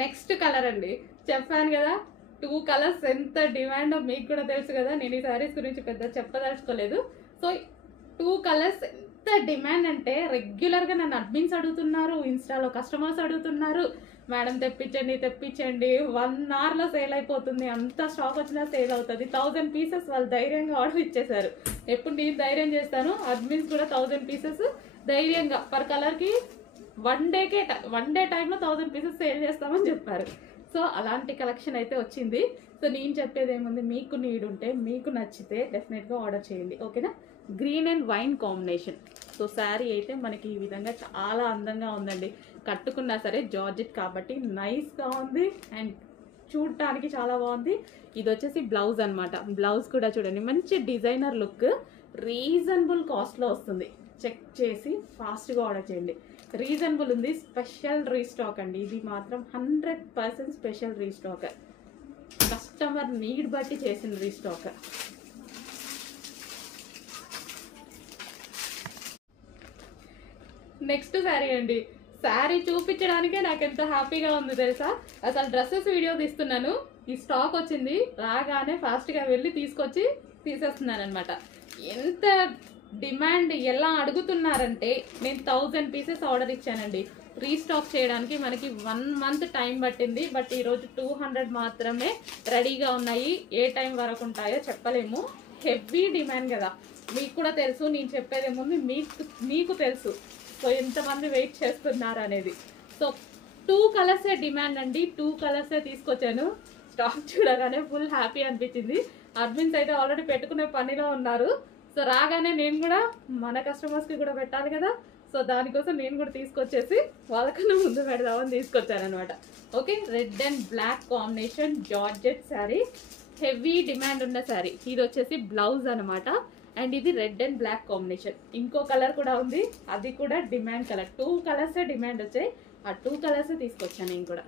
Next colour అండి, చెప్పాను కదా 2 కలర్స్ ఎంత డిమాండ్ మీకు కూడా తెలుసు కదా. నేను ఈ సారీస్ గురించి పెద్ద చెప్పదలుచుకోలేదు. సో 2 కలర్స్ ఎంత డిమాండ్ అంటే రెగ్యులర్గా నన్ను అడ్మిన్స్ అడుగుతున్నారు, ఇన్స్టాలో కస్టమర్స్ అడుగుతున్నారు, మేడం తెప్పించండి తెప్పించండి. 1 అవర్లో సేల్ అయిపోతుంది, అంత స్టాక్ వచ్చినా సేల్ అవుతుంది. 1000 పీసెస్ వాళ్ళు ధైర్యంగా ఆర్డర్ ఇచ్చేసారు. ఎప్పుడు నేను ధైర్యం చేస్తాను, అడ్మిన్స్ కూడా 1000 పీసెస్ ధైర్యంగా పర్ కలర్కి 1 డే టైంలో 1000 పీసెస్ సేల్ చేస్తామని చెప్పారు. సో అలాంటి కలెక్షన్ అయితే వచ్చింది. సో నేను చెప్పేది ఏముంది, మీకు నీడ్ ఉంటే మీకు నచ్చితే డెఫినెట్గా ఆర్డర్ చేయండి, ఓకేనా. Green and wine combination. So sari అయితే మనకి ఈ విధంగా చాలా అందంగా ఉందండి. కట్టుకున్నా సరే జార్జెట్ కాబట్టి నైస్గా ఉంది అండ్ చూడటానికి చాలా బాగుంది. ఇది వచ్చేసి బ్లౌజ్ అనమాట. బ్లౌజ్ కూడా చూడండి మంచి డిజైనర్ లుక్, రీజనబుల్ కాస్ట్లో వస్తుంది. చెక్ చేసి ఫాస్ట్గా ఆర్డర్ చేయండి. రీజనబుల్ ఉంది, స్పెషల్ రీస్టాక్ అండి. ఇది మాత్రం 100% స్పెషల్ రీస్టాక్, కస్టమర్ నీడ్ బట్టి చేసిన రీస్టాక్. నెక్స్ట్ శారీ అండి. శారీ చూపించడానికే నాకు ఎంత హ్యాపీగా ఉంది తెలుసా. అసలు డ్రెస్సెస్ వీడియో తీస్తున్నాను, ఈ స్టాక్ వచ్చింది, రాగానే ఫాస్ట్గా వెళ్ళి తీసుకొచ్చి తీసేస్తున్నాను అనమాట. ఎంత డిమాండ్ ఎలా అడుగుతున్నారంటే నేను 1000 పీసెస్ ఆర్డర్ ఇచ్చానండి. రీస్టాక్ చేయడానికి మనకి 1 మంత్ టైం పట్టింది. బట్ ఈరోజు 200 మాత్రమే రెడీగా ఉన్నాయి. ఏ టైం వరకు ఉంటాయో చెప్పలేము, హెవీ డిమాండ్ కదా. మీకు కూడా తెలుసు, నేను చెప్పేదేముంది మీకు తెలుసు. సో ఎంతమంది వెయిట్ చేస్తున్నారు అనేది. సో 2 కలర్సే డిమాండ్ అండి, 2 కలర్సే తీసుకొచ్చాను. స్టాక్ చూడగానే ఫుల్ హ్యాపీ అనిపించింది. అడ్మిన్స్ అయితే ఆల్రెడీ పెట్టుకునే పనిలో ఉన్నారు. సో రాగానే నేను కూడా మన కస్టమర్స్కి కూడా పెట్టాలి కదా. సో దానికోసం నేను కూడా తీసుకొచ్చేసి వాళ్ళకన్నా ముందు పెడదామని తీసుకొచ్చాను అనమాట. Okay, red and black combination georgette sari, heavy demand ఉన్న శారీ. ఇది వచ్చేసి బ్లౌజ్ అనమాట. అండ్ ఇది రెడ్ అండ్ బ్లాక్ కాంబినేషన్. ఇంకో కలర్ కూడా ఉంది, అది కూడా డిమాండ్ కలర్. 2 కలర్సే డిమాండ్ వచ్చాయి, ఆ 2 కలర్సే తీసుకొచ్చాను నేను కూడా.